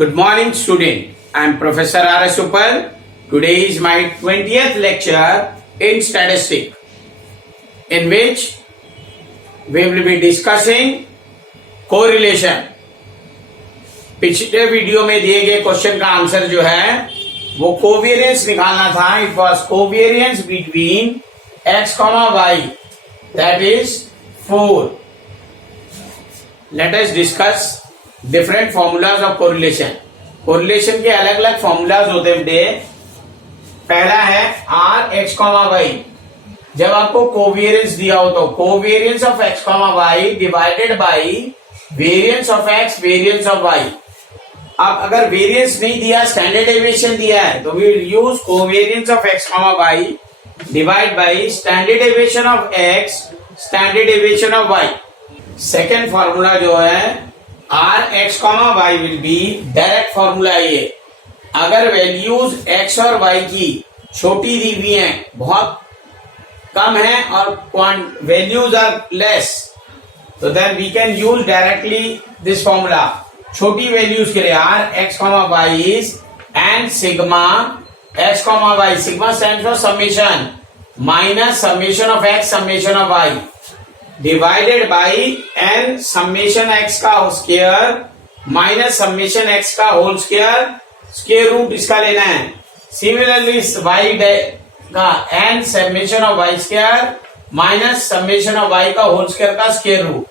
Good morning, student. I am Professor R.S. Uppal. Today is my 20th lecture in statistics, in which we will be discussing correlation. पिछले video में दिए गए question का answer जो है वो covariance निकालना था. It was covariance between x, y, that is 4. Let us discuss different formulas of correlation. Correlation के अलग अलग formulas होते हैं. पहला है r x, y. जब आपको कोवेरियंस दिया हो तो covariance of x, y divided by variance of x, variance of y. अब अगर वेरियंस नहीं दिया, स्टैंडर्ड डेविएशन दिया है, तो we will use covariance of x, y divide by standard deviation of x, standard deviation of y. Second formula जो है R X, Y will be direct formula. ये अगर वैल्यूज x और y की छोटी दी हुई है, बहुत कम है और वैल्यूज आर लेस, तो then we can use directly this formula. छोटी वैल्यूज के लिए R X, Y is and sigma X, Y. Sigma stands for summation minus summation of X, summation of Y divided by N summation X का square minus summation X का whole square. Square root इसका लेना है. Similarly Y का N summation of Y square minus summation of Y का whole square का square root.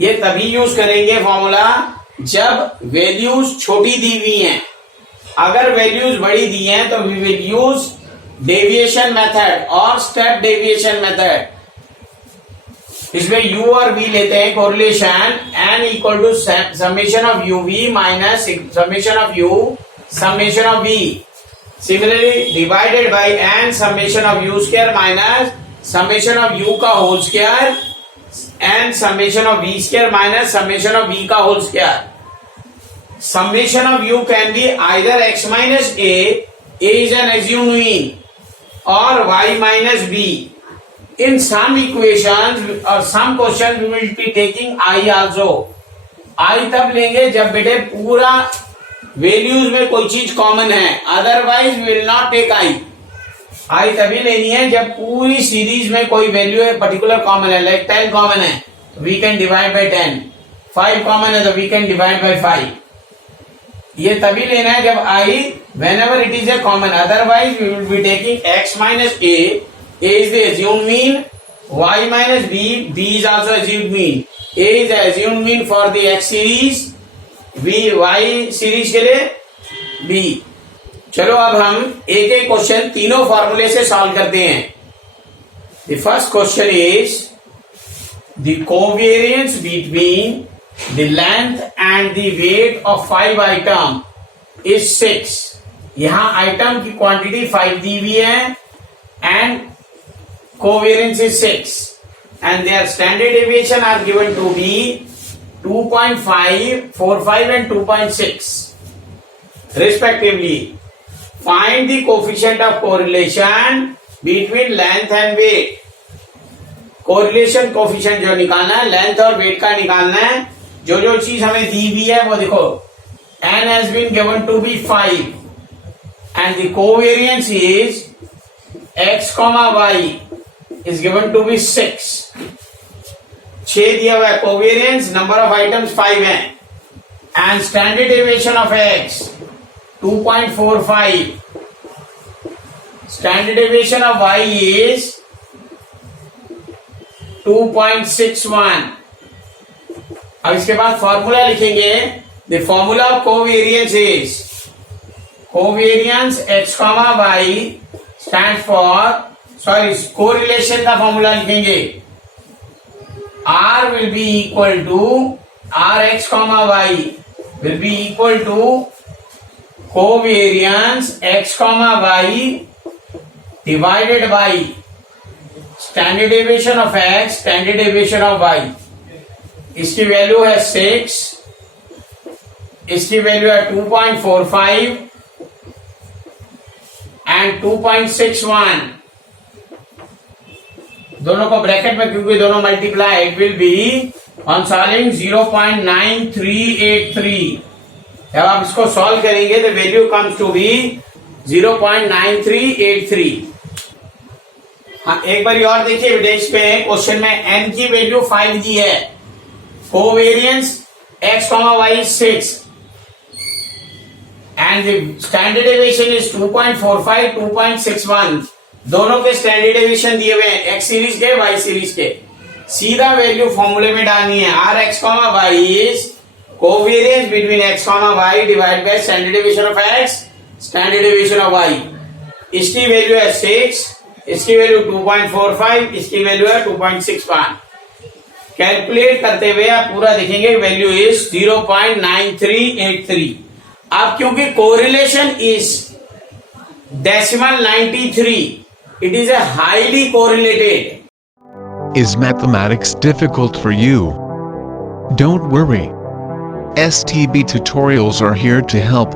ये तभी यूज करेंगे फॉर्मूला जब वैल्यूज छोटी दी हुई हैं. अगर वैल्यूज बड़ी दी हैं तो we will use deviation method और स्टेप डेविएशन मेथड. इसमें u और v लेते हैं correlation n equal to summation of u v minus summation of u summation of v. Similarly divided by n summation of u square minus summation of u का whole square n summation of v square minus summation of v का whole square. Summation of u can be either x minus a is an assumed mean, or y minus b. In some equations or some questions we will be taking I also. I तब लेंगे जब बेटे पूरा values में कोई चीज common है, otherwise we will not take I. I तभी लेनी है जब पूरी सीरीज में कोई वैल्यू है पर्टिकुलर कॉमन है. लाइक 10 कॉमन है, we can divide by 10. 5 common है तो वी कैन डिवाइड बाई 5. ये तभी लेना है जब I whenever it is a common. Otherwise we will be taking x minus a is the assumed mean, y minus b is also assumed mean. A is the assumed mean for the x series, y series के लिए b. चलो अब हम एक एक question तीनों फॉर्मूले से सॉल्व करते हैं. The first question is the covariance between the length and the weight of 5 item is 6. यहां आइटम की क्वांटिटी 5 दी हुई है and covariance is 6 and their standard deviation are given to be 2.5, 4.5 and 2.6 respectively. Find the coefficient of correlation between length and weight. Correlation coefficient जो निकालना है, length और wait का निकालना है. जो जो चीज हमें दी हुई है वो देखो, n has been given to be 5 and the covariance is x, y is given to be 6. 6 दिया हुआ है कोवेरियंस, नंबर ऑफ आइटम्स 5 है and standard deviation of x 2.45. Standard deviation of y is 2.61. अब इसके बाद फॉर्मूला लिखेंगे. The formula of covariance is covariance x, y stand for correlation का formula लिखेंगे. r will be equal to r x, y will be equal to covariance x, y divided by standard deviation of x, standard deviation of y. इसकी value है 6, इसकी value है 2.45 and 2.61. दोनों को bracket में क्योंकि दोनों multiply, it will be on solving 0.9383. जब आप इसको सॉल्व करेंगे तो वैल्यू कम्स टू बी 0.9383। हाँ, एक बार और देखिए विदेश पे क्वेश्चन में n की वैल्यू 5 दी है, covariance x, y 6 and standard deviation is 2.45, 2.61। दोनों के स्टैंडर्ड डेविएशन दिए हुए हैं, x सीरीज के, y सीरीज के। सीधा वैल्यू फॉर्मूले में डालनी है। R X comma Y is covariance between x comma Y divide by standard deviation of x, standard deviation of y। इसकी वैल्यू है 6, इसकी वैल्यू 2.45, इसकी वैल्यू है 2.61। कैलकुलेट करते हुए आप पूरा देखेंगे वैल्यू इज 0.9383। अब क्योंकि correlation is decimal 93, it is a highly correlated. Is mathematics difficult for you? Don't worry. STB tutorials are here to help.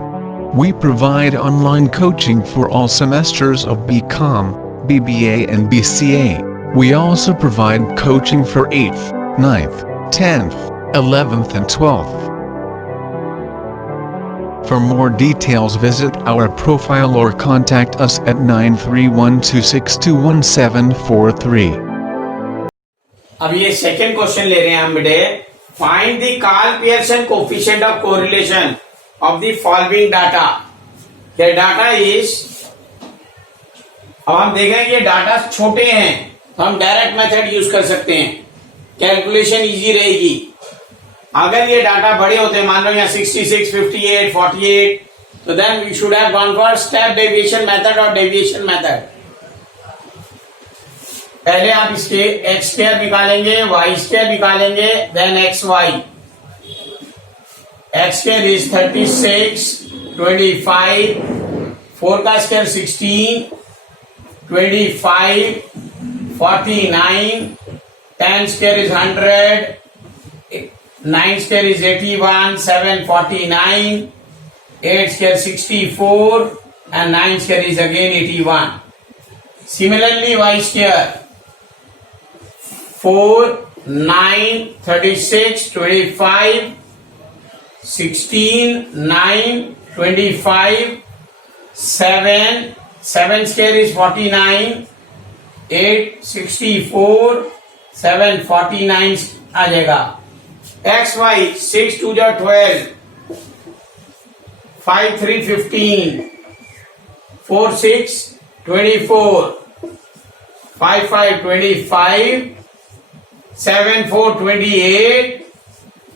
We provide online coaching for all semesters of BCom, BBA and BCA. We also provide coaching for 8th, 9th, 10th, 11th and 12th. For more details visit our profile or contact us at 9312621743. अब ये second question ले रहे हैं हम बेटे। Find the Karl Pearson coefficient of correlation of the following data. ये data is, अब हम देखें ये डाटा छोटे हैं तो हम डायरेक्ट मेथड यूज कर सकते हैं, कैलकुलेशन इजी रहेगी। अगर ये डाटा बड़े होते हैं, मान लो यहाँ 66, 58, 48, तो then we should have gone for step deviation method और डेविएशन मेथड। पहले आप इसके x स्क्वायर निकालेंगे, y स्क्वायर निकालेंगे, then xy। x square is 36, 25, 4 का square 16, 25, 49, 10 square is 100, 9 square is 81, 7 49, 8 square 64 and 9 square is again 81. Similarly y square 4, 9, 36, 25, 16, 9, 25, 7, 7 square is 49, 8, 64, 7, 49 आ जाएगा। x, y 6 2 12, 5 3 15, 4 6 24, 5 5 25, 7 4 28,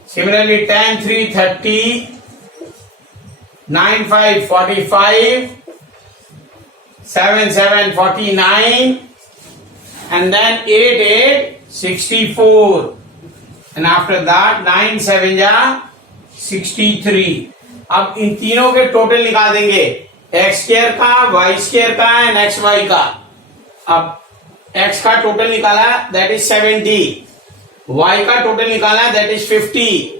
similarly 10 3 30, 9 5 45, 7 7 49 and then 8 8 64. And after that 9 7 जा 63। अब इन तीनों के total निकाल देंगे, x square का, y square का एंड xy का। अब x का टोटल निकाला दैट इज 70, y का टोटल निकाला दैट इज 50,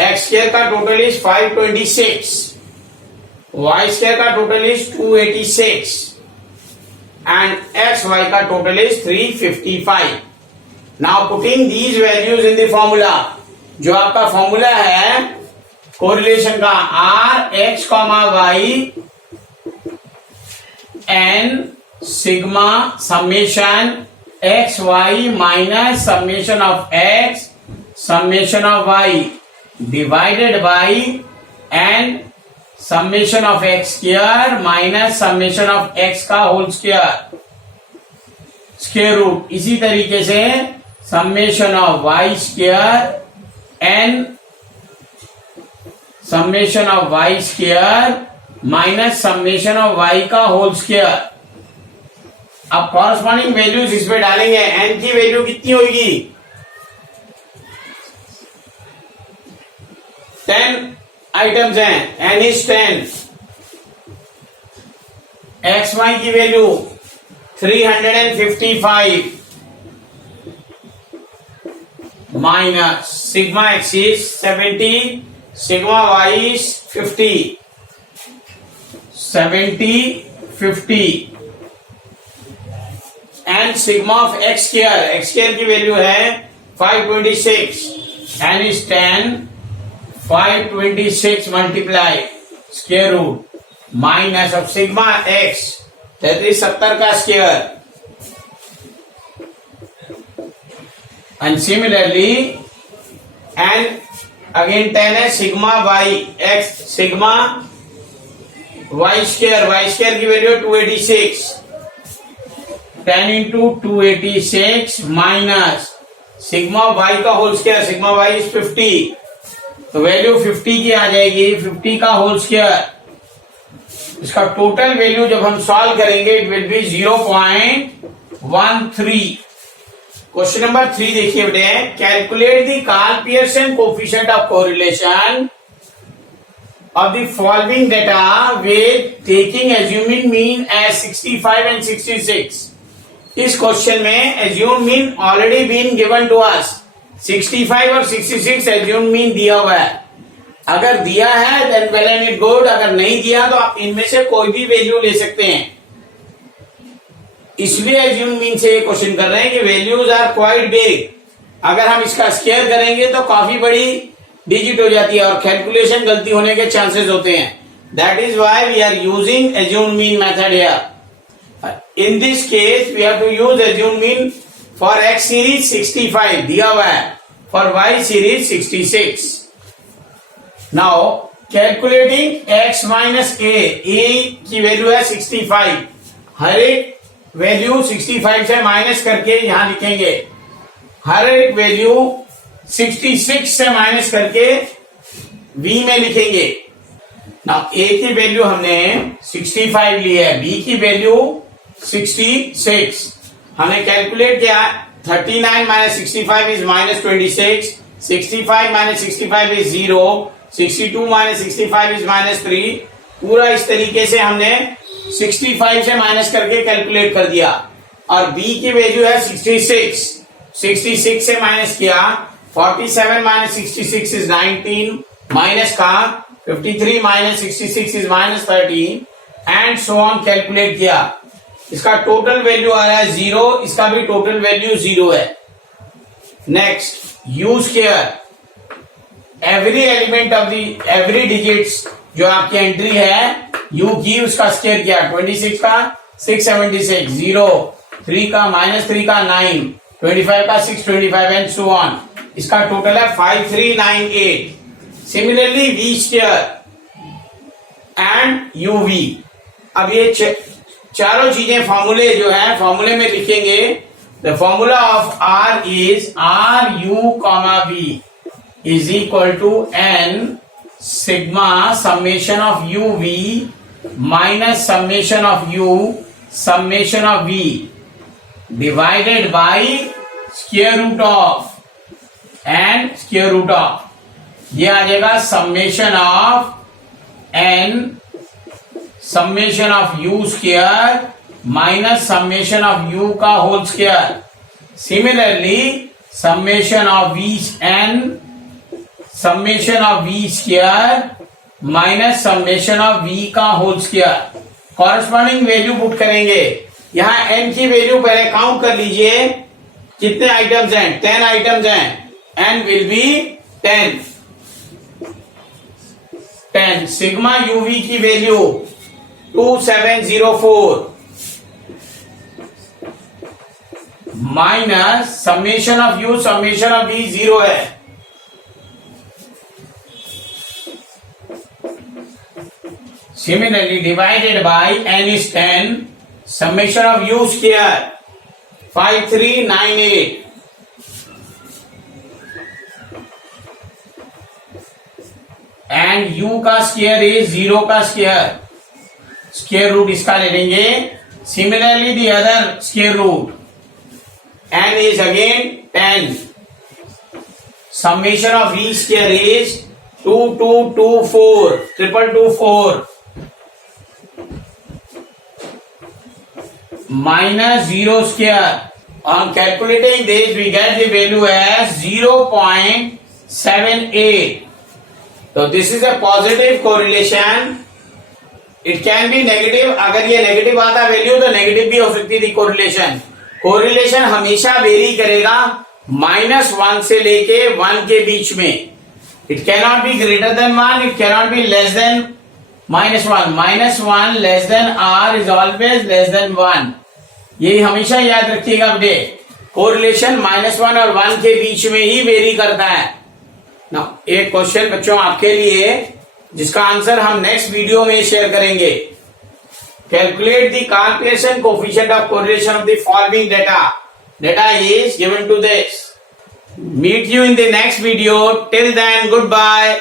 x स्क्वायर का टोटल इज 526, y स्क्वायर का टोटल इज 286 एंड xy का total is 355। Now putting these values in the formula, जो आपका फॉर्मूला है कोरिलेशन का, r x comma y n sigma summation x y minus summation of x summation of y divided by n summation of x square minus summation of x का whole square square root. इसी तरीके से summation of y square n summation of y square minus summation of y का whole square. अब corresponding values इसमें डालेंगे। n की value कितनी होगी? 10 आइटम्स हैं, n इज 10। एक्स वाई की value 355 minus sigma X is 70, sigma Y is 50, 70 50 and sigma of X square की वैल्यू है 526, n is 10, 526 multiply square root minus of sigma X 3370 का square and similarly and again 10 है sigma Y X sigma Y square की value 286 10 into 286 minus sigma Y का whole square sigma Y is 50 तो value 50 की आ जाएगी 50 का whole square इसका टोटल वैल्यू जब हम सॉल्व करेंगे it will be 0.13। Question number 3 देखिए बेटे calculate the Karl Pearson coefficient of correlation of the following data with taking assuming mean as 65 and 66। इस क्वेश्चन में assume mean already been given to us 65 और 66 assume mean दिया हुआ है अगर दिया है then well and it good अगर नहीं दिया तो आप इनमें से कोई भी वैल्यू ले सकते हैं इसलिए assume mean से ये क्वेश्चन कर रहे हैं कि वैल्यूज आर क्वाइट बिग अगर हम इसका स्क्वायर करेंगे तो काफी बड़ी डिजिट हो जाती है और कैलकुलेशन गलती होने के चांसेस होते हैं that is why we are using assume mean method here in this case we have to use assume mean for x series 65 दिया हुआ है for y series 66 now calculating x minus a की value है 65 हर एक value 65 से minus करके यहां लिखेंगे हर एक वैल्यू 66 से माइनस करके v में लिखेंगे ना a की वैल्यू हमने 65 ली है b की वैल्यू 66 हमने कैलकुलेट किया 39 minus 65 is minus 26 65 minus 65 is 0 62 minus 65 is minus 3 पूरा इस तरीके से हमने 65 से माइनस करके कैलकुलेट कर दिया और b की वैल्यू है 66 66 से माइनस किया 47 माइनस 66 इज 19 माइनस का 53 minus 66 is minus 13 and so on calculate किया इसका टोटल वैल्यू आ रहा है 0 इसका भी टोटल वैल्यू 0 है next use care every element of the every digits जो आपकी एंट्री है यू गिव उसका स्क्वायर किया 26 का 676 0 3 का -3 का 9 25 का 625 एंड सो ऑन इसका टोटल है 5398 similarly we square and UV अब ये चारों चीजें फॉर्मूले जो है फॉर्मूले में लिखेंगे the formula of R is R U comma V is equal to N sigma summation of U V minus summation of U summation of V divided by square root of and square root of ये आ जाएगा summation of N summation of U square minus summation of U का whole square similarly summation of V N summation of V square minus summation of V का whole square corresponding value put करेंगे यहां N की value पहले count कर लीजिए कितने items हैं 10 आइटम्स हैं N will be 10 sigma UV की value 2704 minus summation of U summation of V 0 है similarly divided by n is 10 summation of U square 5398 and u का स्क्वायर इज 0 का स्क्वायर रूट इसका ले लेंगे similarly the other square root n is again 10 summation of v square is 2224 22224 minus 0 square on calculating this we get the value as 0.78 so this is a positive correlation it can be negative अगर ये negative आता value तो negative भी हो सकती थी correlation हमेशा very करेगा -1 से लेके 1 के बीच में It cannot be greater than 1, it cannot be less than -1. -1 less than r is always less than 1. ये हमेशा याद रखिएगा बेटे, कोरिलेशन -1 और 1 के बीच में ही वेरी करता है ना। एक क्वेश्चन बच्चों आपके लिए जिसका आंसर हम नेक्स्ट वीडियो में शेयर करेंगे। Calculate the corporation coefficient of correlation of the following data. Data is given to this. Meet you in the next video. Till then, goodbye.